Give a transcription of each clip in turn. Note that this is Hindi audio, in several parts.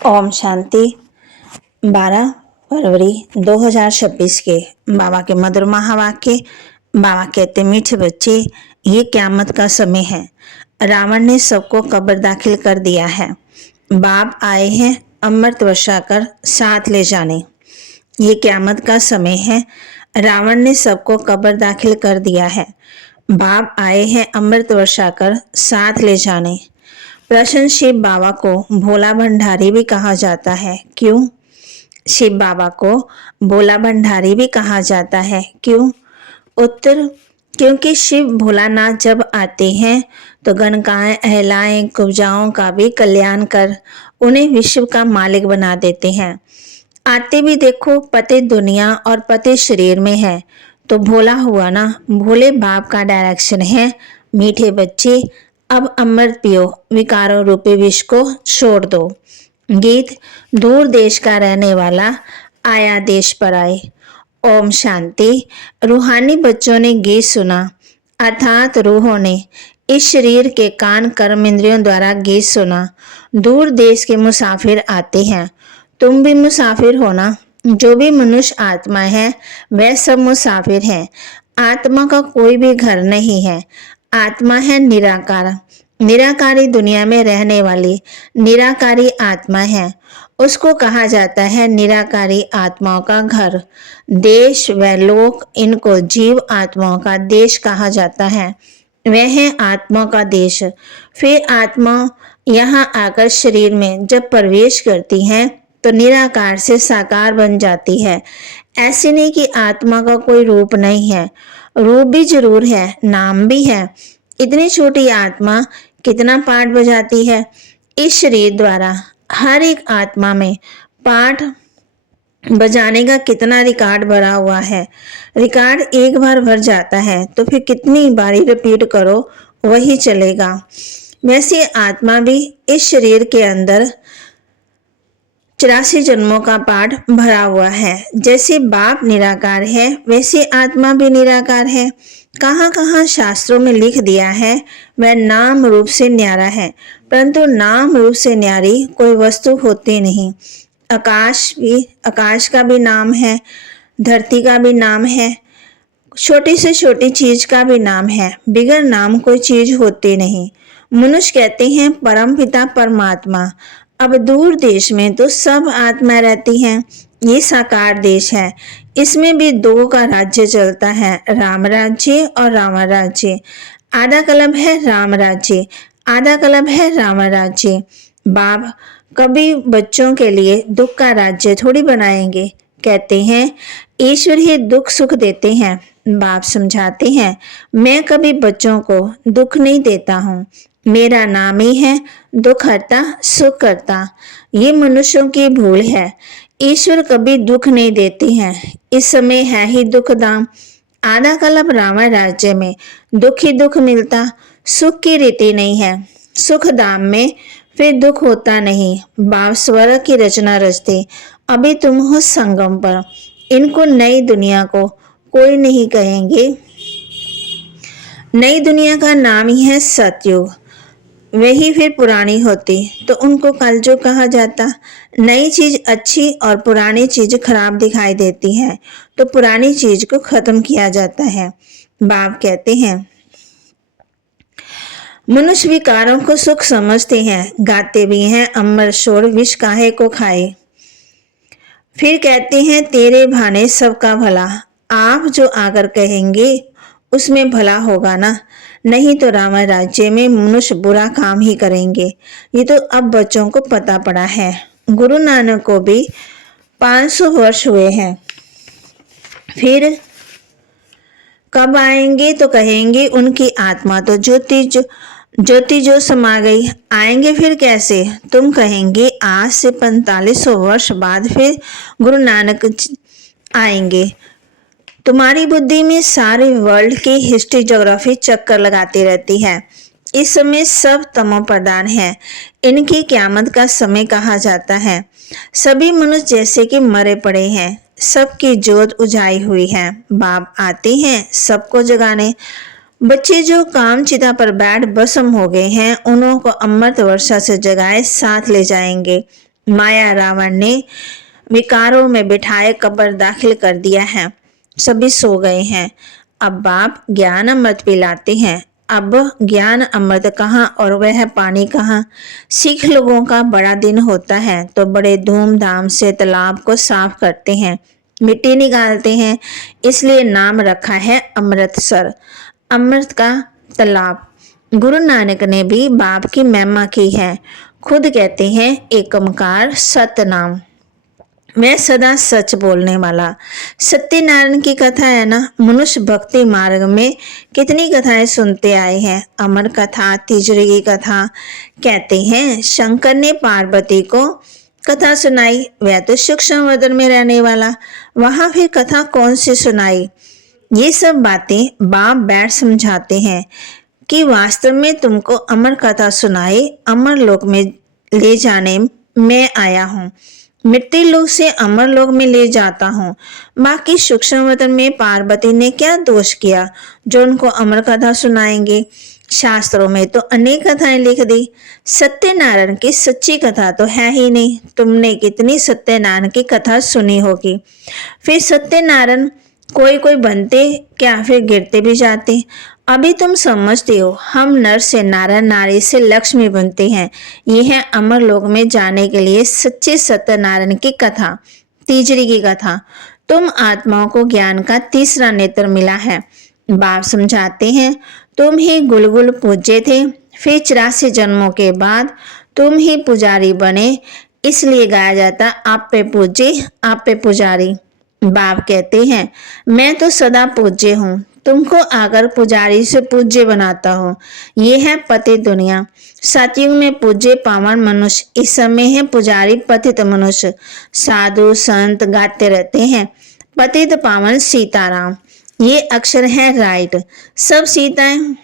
ओम शांति। 12 फरवरी 2026 के बाबा के मधुर महावाक्य। बाबा कहते, मीठे बच्चे, ये क़यामत का समय है। रावण ने सबको कब्र दाखिल कर दिया है। बाप आए हैं अमृत वर्षा कर साथ ले जाने। ये क़यामत का समय है। रावण ने सबको कब्र दाखिल कर दिया है। बाप आए हैं अमृत वर्षा कर साथ ले जाने। प्रश्न, शिव बाबा को भोला भंडारी भी कहा जाता है, क्यों? शिव बाबा को भोला भंडारी भी कहा जाता है, क्यों? उत्तर, क्योंकि शिव भोलानाथ जब आते हैं तो गणकाएं, अहलाएं, कुब्जाओं का भी कल्याण कर उन्हें विश्व का मालिक बना देते हैं। आते भी देखो पते दुनिया और पते शरीर में है, तो भोला हुआ ना। भोले बाप का डायरेक्शन है, मीठे बच्चे अब अमृत पियो, विकारों रूपी विष को छोड़ दो। गीत, दूर देश का रहने वाला आया देश पर आए। ओम शांति। रूहानी बच्चों ने गीत सुना, अर्थात रूहों ने इस शरीर के कान कर्म इंद्रियों द्वारा गीत सुना। दूर देश के मुसाफिर आते हैं, तुम भी मुसाफिर हो ना। जो भी मनुष्य आत्मा है वह सब मुसाफिर है। आत्मा का कोई भी घर नहीं है। आत्मा है निराकार। निराकारी दुनिया में रहने वाली निराकारी आत्मा है। उसको कहा जाता है निराकारी आत्माओं का घर। देश व लोक, इनको जीव आत्माओं का देश कहा जाता है। वह है आत्मा का देश। फिर आत्मा यहाँ आकर शरीर में जब प्रवेश करती है तो निराकार से साकार बन जाती है। ऐसे नहीं कि आत्मा का कोई रूप नहीं है, रूप भी जरूर है, नाम भी है। इतनी छोटी आत्मा कितना पाठ बजाती है। इस शरीर द्वारा हर एक आत्मा में पाठ बजाने का कितना रिकॉर्ड भरा हुआ है। रिकॉर्ड एक बार भर जाता है तो फिर कितनी बारी रिपीट करो वही चलेगा। वैसे आत्मा भी इस शरीर के अंदर 84 जन्मों का पाठ भरा हुआ है। जैसे बाप निराकार है वैसे आत्मा भी निराकार है। कहाँ कहाँ शास्त्रों में लिख दिया है वह नाम रूप से न्यारा है, परंतु नाम रूप से न्यारी कोई वस्तु होती नहीं। आकाश का भी नाम है, धरती का भी नाम है, छोटी से छोटी चीज का भी नाम है। बिगर नाम कोई चीज होती नहीं। मनुष्य कहते हैं परम पिता परमात्मा। अब दूर देश में तो सब आत्मा रहती हैं। ये साकार देश है। इसमें भी दो का राज्य चलता है, राम राज्य और रावण राज्य। आधा कलब है राम राज्य, आधा कलब है रावण राज्य। बाप कभी बच्चों के लिए दुख का राज्य थोड़ी बनाएंगे। कहते हैं ईश्वर ही दुख सुख देते हैं। बाप समझाते हैं मैं कभी बच्चों को दुख नहीं देता हूँ। मेरा नाम ही है दुख हरता सुख करता। ये मनुष्यों की भूल है। ईश्वर कभी दुख नहीं देते हैं। इस समय है ही दुख दाम। आधा कल्प रावण राज्य में दुख ही दुख मिलता, सुख की रीति नहीं है। सुख धाम में फिर दुख होता नहीं। बाप स्वर्ग की रचना रचते, अभी तुम हो संगम पर। इनको नई दुनिया को कोई नहीं कहेंगे। नई दुनिया का नाम ही है सतयुग। वही फिर पुरानी होती तो उनको कलयुग कहा जाता। नई चीज अच्छी और पुरानी चीज खराब दिखाई देती है तो पुरानी चीज को खत्म किया जाता है। बाप कहते हैं मनुष्य विकारों को सुख समझते हैं, गाते भी हैं अमर शोर विष काहे को खाए। फिर कहते हैं तेरे भाने सबका भला। आप जो आकर कहेंगे उसमें भला होगा ना, नहीं तो रावण राज्य में मनुष्य बुरा काम ही करेंगे। ये तो अब बच्चों को पता पड़ा है। गुरु नानक को भी 500 वर्ष हुए हैं। फिर कब आएंगे तो कहेंगे उनकी आत्मा तो ज्योति जो समा गई। आएंगे फिर कैसे? तुम कहेंगे आज से 4500 वर्ष बाद फिर गुरु नानक आएंगे। तुम्हारी बुद्धि में सारे वर्ल्ड की हिस्ट्री ज्योग्राफी चक्कर लगाती रहती है। इस समय सब तमो प्रधान है। इनकी क़यामत का समय कहा जाता है। सभी मनुष्य जैसे कि मरे पड़े हैं, सबकी जोत उजाई हुई है। बाप आते हैं सबको जगाने। बच्चे जो काम चिता पर बैठ भस्म हो गए हैं उन्हों को अमृत वर्षा से जगाए साथ ले जाएंगे। माया रावण ने विकारों में बिठाए कब्र दाखिल कर दिया है। सभी सो गए हैं। अब बाप ज्ञान अमृत पिलाते हैं। अब ज्ञान अमृत कहाँ और वह पानी कहाँ। सिख लोगों का बड़ा दिन होता है तो बड़े धूमधाम से तालाब को साफ करते हैं, मिट्टी निकालते हैं, इसलिए नाम रखा है अमृतसर, अमृत का तालाब। गुरु नानक ने भी बाप की महिमा की है। खुद कहते हैं एक ओंकार सतनाम, मैं सदा सच बोलने वाला। सत्यनारायण की कथा है ना। मनुष्य भक्ति मार्ग में कितनी कथाएं सुनते आए हैं। अमर कथा, तीजरी की कथा। कहते हैं शंकर ने पार्वती को कथा सुनाई, वह तो सूक्ष्म वदन में रहने वाला, वहां फिर कथा कौन सी सुनाई। ये सब बातें बाप बैठ समझाते हैं कि वास्तव में तुमको अमर कथा सुनाए, अमर लोक में ले जाने मैं आया हूँ। मृत्यु लोक से अमर लोक में ले जाता हूँ। बाकी सूक्ष्म वतन में पार्वती ने क्या दोष किया जो उनको अमर कथा सुनाएंगे। शास्त्रों में तो अनेक कथाएं लिख दी, सत्यनारायण की सच्ची कथा तो है ही नहीं। तुमने कितनी सत्यनारायण की कथा सुनी होगी। फिर सत्यनारायण कोई कोई बनते क्या, फिर गिरते भी जाते। अभी तुम समझते हो हम नर से नारायण, नारी से लक्ष्मी बनते हैं। यह है अमर लोक में जाने के लिए सच्चे सत्यनारायण की कथा, तीजरी की कथा। तुम आत्माओं को ज्ञान का तीसरा नेत्र मिला है। बाप समझाते हैं तुम ही गुलगुल पूज्य थे, फिर 84 जन्मों के बाद तुम ही पुजारी बने, इसलिए गाया जाता आप पे पूज्य, आप पे पुजारी। बाप कहते हैं मैं तो सदा पूज्य हूँ, तुमको आकर पुजारी से पूज्य बनाता हूँ। ये है पतित दुनिया। सतयुग में पूज्य पावन मनुष्य, इस समय है पुजारी पतित मनुष्य। साधु संत गाते रहते हैं पतित पावन सीताराम। ये अक्षर है राइट। सब सीताएं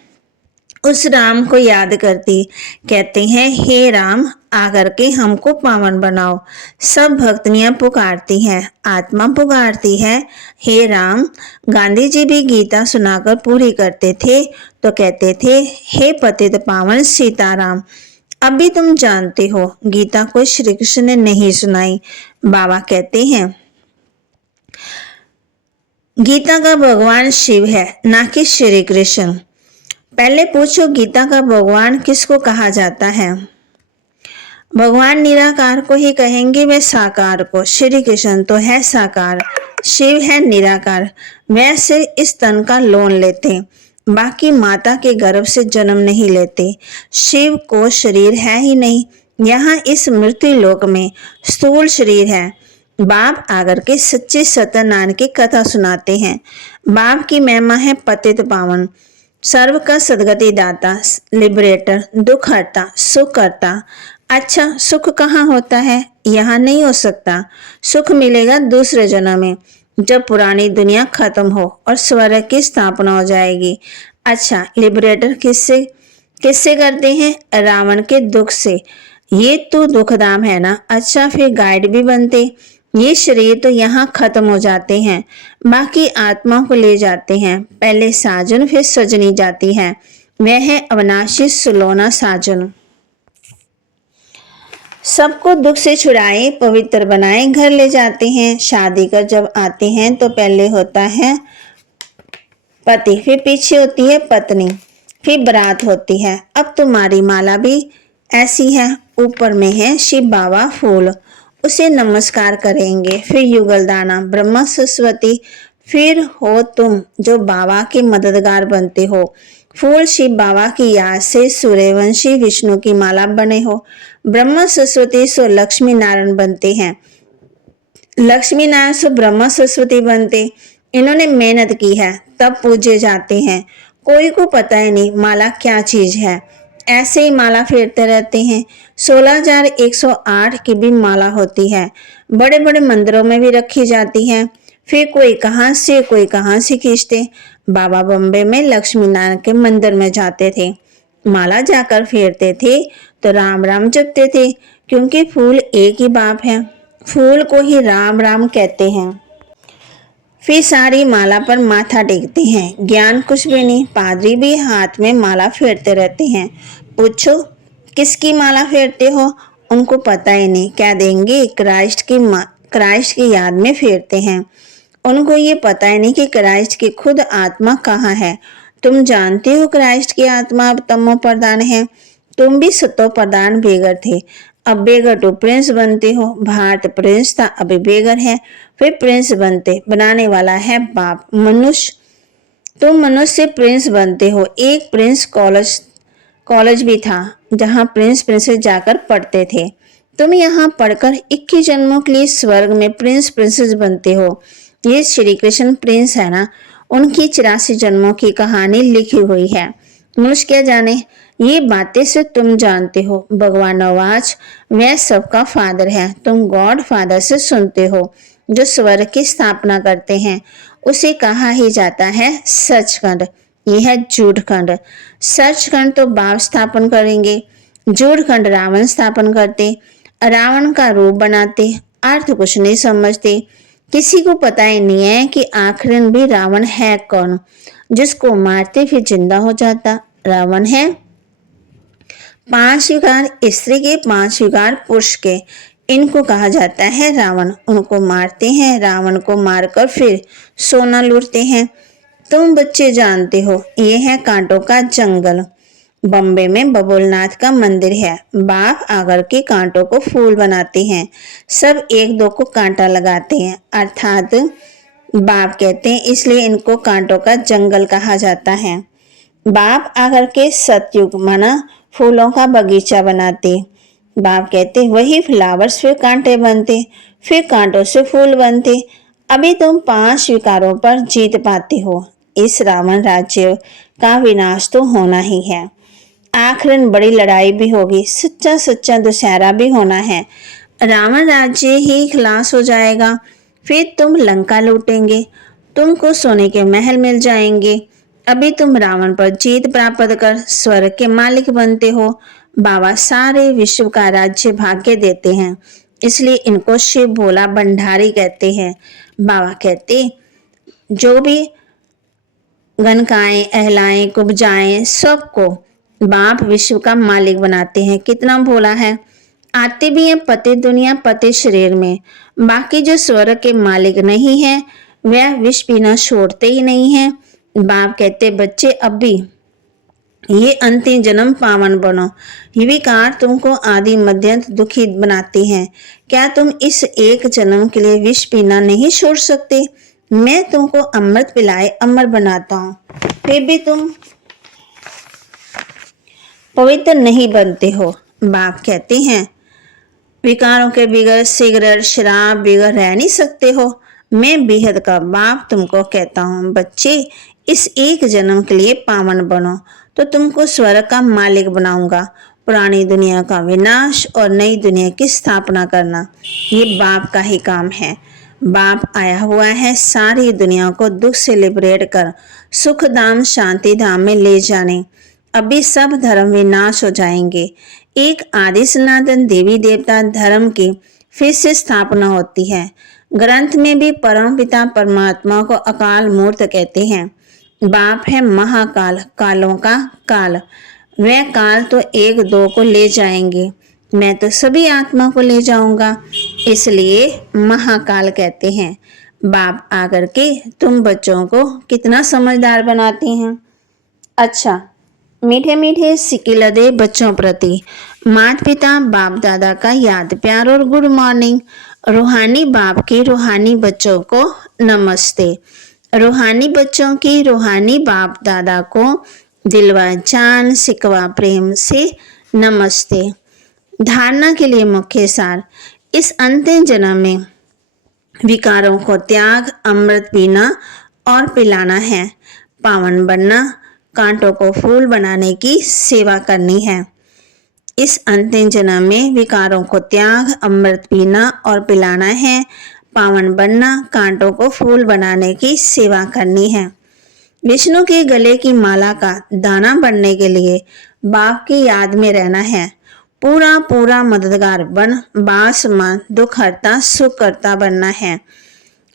उस राम को याद करती, कहते हैं हे राम आकर के हमको पावन बनाओ। सब भक्तनियां पुकारती हैं, आत्मा पुकारती है हे राम। गांधी जी भी गीता सुनाकर पूरी करते थे तो कहते थे हे पतित पावन सीताराम। अभी तुम जानते हो गीता को श्री कृष्ण ने नहीं सुनाई। बाबा कहते हैं गीता का भगवान शिव है, ना कि श्री कृष्ण। पहले पूछो गीता का भगवान किसको कहा जाता है। भगवान निराकार को ही कहेंगे, वे साकार को। श्री कृष्ण तो है साकार, शिव है निराकार। वैसे इस तन का लोन लेते, बाकी माता के गर्भ से जन्म नहीं लेते। शिव को शरीर है ही नहीं, यहाँ इस मृत्यु लोक में स्थूल शरीर है। बाप आकर के सच्चे सत्यनारायण की कथा सुनाते हैं। बाप की महिमा है पतित पावन, सर्व का सदगति दाता, लिबरेटर, दुख हरता, सुख करता। अच्छा सुख कहाँ होता है, यहाँ नहीं हो सकता। सुख मिलेगा दूसरे जन्म में, जब पुरानी दुनिया खत्म हो और स्वर्ग की स्थापना हो जाएगी। अच्छा लिबरेटर किससे किससे करते हैं, रावण के दुख से। ये तो दुखधाम है ना। अच्छा फिर गाइड भी बनते। ये शरीर तो यहाँ खत्म हो जाते हैं, बाकी आत्मा को ले जाते हैं। पहले साजन फिर सजनी जाती है, वह है अविनाशी सुलोना साजन। सबको दुख से छुड़ाए, पवित्र बनाए, घर ले जाते हैं। शादी कर जब आते हैं तो पहले होता है पति, फिर पीछे होती है पत्नी, फिर बारात होती है। अब तुम्हारी माला भी ऐसी है, ऊपर में है शिव बाबा फूल, उसे नमस्कार करेंगे। फिर युगल दाना, ब्रह्मा सरस्वती, फिर हो तुम जो बाबा के मददगार बनते हो। फूल शिव बाबा की याद से सूर्यवंशी विष्णु की माला बने हो। ब्रह्मा सरस्वती सो लक्ष्मी नारायण बनते हैं, लक्ष्मी नारायण सो ब्रह्मा सरस्वती बनते। इन्होंने मेहनत की है तब पूजे जाते हैं। कोई को पता ही नहीं माला क्या चीज है, ऐसे ही माला फेरते रहते हैं। 16,108 की भी माला होती है, बड़े बड़े मंदिरों में भी रखी जाती है। फिर कोई कहाँ से खींचते। बाबा बम्बे में लक्ष्मी नारायण के मंदिर में जाते थे, माला जाकर फेरते थे तो राम राम जपते थे, क्योंकि फूल एक ही बाप है, फूल को ही राम राम कहते हैं। फिर सारी माला पर माथा टेकते हैं, ज्ञान कुछ भी नहीं। पादरी भी हाथ में माला फेरते रहते हैं। पूछो किसकी माला फेरते हो, उनको पता ही नहीं क्या देंगे। क्राइस्ट की याद में फेरते हैं। उनको ये पता ही नहीं कि क्राइस्ट की खुद आत्मा कहाँ है। तुम जानते हो क्राइस्ट की आत्मा अब तमो प्रधान है। तुम भी सतो प्रधान बेगर थे, अब बेगर तो प्रिंस बनते हो। भारत प्रिंस था, अभी बेगर है, फिर प्रिंस बनाने वाला है बाप मनुष्य। तुम मनुष्य से प्रिंस बनते हो। एक प्रिंस कॉलेज भी था जहाँ प्रिंस प्रिंसेस जाकर पढ़ते थे। तुम यहाँ पढ़कर 21 जन्मों के लिए स्वर्ग में प्रिंस प्रिंसेस बनते हो। ये श्री कृष्ण प्रिंस है ना, उनकी 84 जन्मों की कहानी लिखी हुई है। मनुष्य क्या जाने, ये बातें से तुम जानते हो। भगवान आवाज वह सबका फादर है। तुम गॉड फादर से सुनते हो जो स्वर्ग की स्थापना करते हैं। उसे कहा ही जाता है सचखंड। यह है झूठखंड। सचखंड तो बाप स्थापन करेंगे, झूठखंड रावण स्थापन करते, रावण का रूप बनाते, अर्थ कुछ नहीं समझते। किसी को पता ही नहीं है कि आखिर भी रावण है कौन। जिसको मारते फिर जिंदा हो जाता रावण है। 5 विकार स्त्री के, 5 विकार पुरुष के, इनको कहा जाता है रावण। उनको मारते हैं, रावण को मारकर फिर सोना लूटते हैं। तुम बच्चे जानते हो ये है कांटों का जंगल। बॉम्बे में बबुलनाथ का मंदिर है। बाप आकर के कांटों को फूल बनाते हैं। सब एक दो को कांटा लगाते हैं, अर्थात बाप कहते हैं, इसलिए इनको कांटों का जंगल कहा जाता है। बाप आकर के सतयुग माना फूलों का बगीचा बनाते। बाप कहते वही फ्लावर्स फिर कांटे बनते, फिर कांटों से फूल बनते। अभी तुम 5 विकारों पर जीत पाते हो। इस रावण राज्य का विनाश तो होना ही है। आखिरन बड़ी लड़ाई भी होगी, सच्चा सच्चा दशहरा भी होना है। रावण राज्य ही खलास हो जाएगा। फिर तुम लंका लूटेंगे, तुमको सोने के महल मिल जाएंगे। अभी तुम रावण पर जीत प्राप्त कर स्वर्ग के मालिक बनते हो। बाबा सारे विश्व का राज्य भाग्य देते हैं, इसलिए इनको शिव भोला भंडारी कहते हैं। बाबा कहते जो भी गणकाएं, अहलाएं, कुब्जाएं, सबको बाप विश्व का मालिक बनाते हैं। कितना भोला है। आते भी हैं पति दुनिया पति शरीर में। बाकी जो स्वर्ग के मालिक नहीं है वह विष पीना छोड़ते ही नहीं है। बाप कहते बच्चे अब भी ये अंतिम जन्म पावन बनो। ये विकार तुमको आदि मध्यंत दुखी बनाते हैं। क्या तुम इस एक जन्म के लिए विष पीना नहीं छोड़ सकते? मैं तुमको अमृत पिलाए अमर बनाता हूँ, फिर भी तुम पवित्र नहीं बनते हो। बाप कहते हैं विकारों के बिगड़ सिगरेट शराब बिगड़ रह नहीं सकते हो। मैं बेहद का बाप तुमको कहता हूँ बच्चे, इस एक जन्म के लिए पावन बनो तो तुमको स्वर्ग का मालिक बनाऊंगा। पुरानी दुनिया का विनाश और नई दुनिया की स्थापना करना ये बाप का ही काम है। बाप आया हुआ है सारी दुनिया को दुख से लिबरेट कर सुख धाम शांति धाम में ले जाने। अभी सब धर्म विनाश हो जाएंगे। एक आदि सनातन देवी देवता धर्म की फिर से स्थापना होती है। ग्रंथ में भी परम पिता परमात्मा को अकाल मूर्त कहते हैं। बाप है महाकाल, कालों का काल। वह काल तो एक दो को ले जाएंगे, मैं तो सभी आत्मा को ले जाऊंगा, इसलिए महाकाल कहते हैं। बाप आकर के तुम बच्चों को कितना समझदार बनाते हैं। अच्छा, मीठे मीठे सिक्के लदे बच्चों प्रति माता पिता बाप दादा का याद प्यार और गुड मॉर्निंग। रूहानी बाप की रूहानी बच्चों को नमस्ते। रूहानी बच्चों की रूहानी बाप दादा को दिलवा जान सिकवा प्रेम से नमस्ते। धारणा के लिए मुख्य सार, इस अंतिम जन्म में विकारों को त्याग, अमृत पीना और पिलाना है, पावन बनना, कांटों को फूल बनाने की सेवा करनी है। इस अंतिम जन्म में विकारों को त्याग, अमृत पीना और पिलाना है, पावन बनना, कांटों को फूल बनाने की सेवा करनी है। विष्णु के गले की माला का दाना बनने के लिए बाप की याद में रहना है। पूरा पूरा मददगार बन बास मन दुख हरता सुख करता बनना है।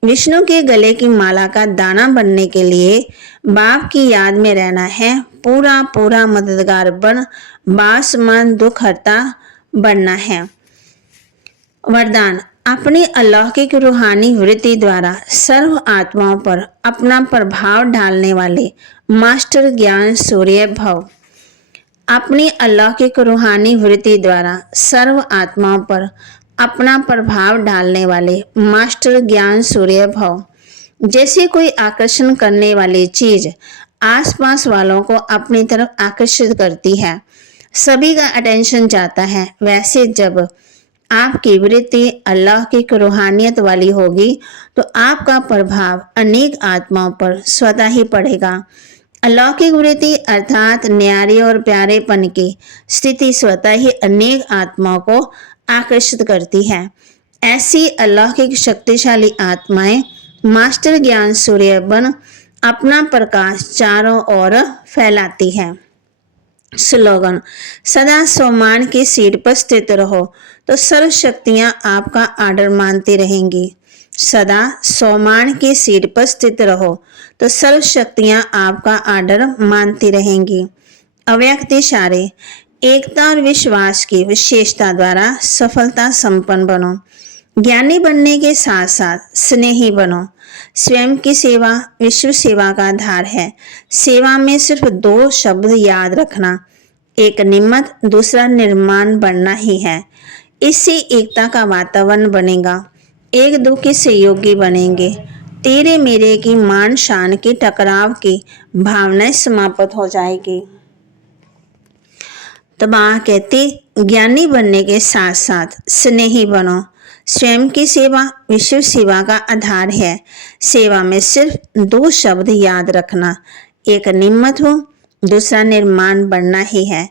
विष्णु के गले की माला का दाना बनने के लिए बाप की याद में रहना है। पूरा पूरा मददगार बन बास मन दुख हरता बनना है। वरदान, अपनी अलौकिक रूहानी वृत्ति द्वारा सर्व आत्माओं पर अपना प्रभाव डालने वाले मास्टर ज्ञान सूर्य भव। अपनी अलौकिक रूहानी वृत्ति द्वारा सर्व आत्माओं पर अपना प्रभाव डालने वाले मास्टर ज्ञान सूर्य भव। जैसे कोई आकर्षण करने वाली चीज आसपास वालों को अपनी तरफ आकर्षित करती है, सभी का अटेंशन जाता है, वैसे जब आपकी वृत्ति अल्लाह की रूहानियत वाली होगी तो आपका प्रभाव अनेक आत्माओं पर स्वतः ही पड़ेगा। अलौकिक वृत्ति अर्थात न्यारे और प्यारेपन की स्थिति स्वतः ही अनेक आत्माओं को आकर्षित करती है। ऐसी अलौकिक शक्तिशाली आत्माएं मास्टर ज्ञान सूर्य बन अपना प्रकाश चारों ओर फैलाती है। स्लोगन, सदा सम्मान की सीट पर स्थित रहो तो सर्व शक्तियां आपका आर्डर मानती रहेंगी। सदा सम्मान की सीट पर स्थित रहो तो सर्व शक्तियां आपका आर्डर मानती रहेंगी। अव्यक्त इशारे, एकता और विश्वास की विशेषता द्वारा सफलता संपन्न बनो। ज्ञानी बनने के साथ साथ स्नेही बनो। स्वयं की सेवा विश्व सेवा का आधार है। सेवा में सिर्फ 2 शब्द याद रखना, एक निमित्त, दूसरा निर्माण बनना ही है। इससे एकता का वातावरण बनेगा, एक दो के सहयोगी बनेंगे। तेरे मेरे की मान शान की टकराव की भावनाएं समाप्त हो जाएगी। तो माँ कहती, ज्ञानी बनने के साथ साथ स्नेही बनो। स्वयं की सेवा विश्व सेवा का आधार है। सेवा में सिर्फ 2 शब्द याद रखना, एक निमित्त हो, दूसरा निर्माण बनना ही है।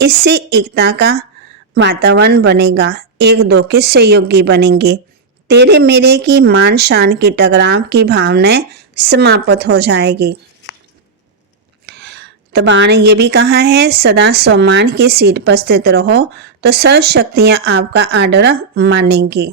इससे एकता का वातावरण बनेगा, एक दो के सहयोगी बनेंगे। तेरे मेरे की मान शान की टकराव की भावनाएं समाप्त हो जाएगी। तो बाण ने ये भी कहा है, सदा सम्मान की सीट पर स्थित रहो तो सर्व शक्तियां आपका आर्डर मानेंगी।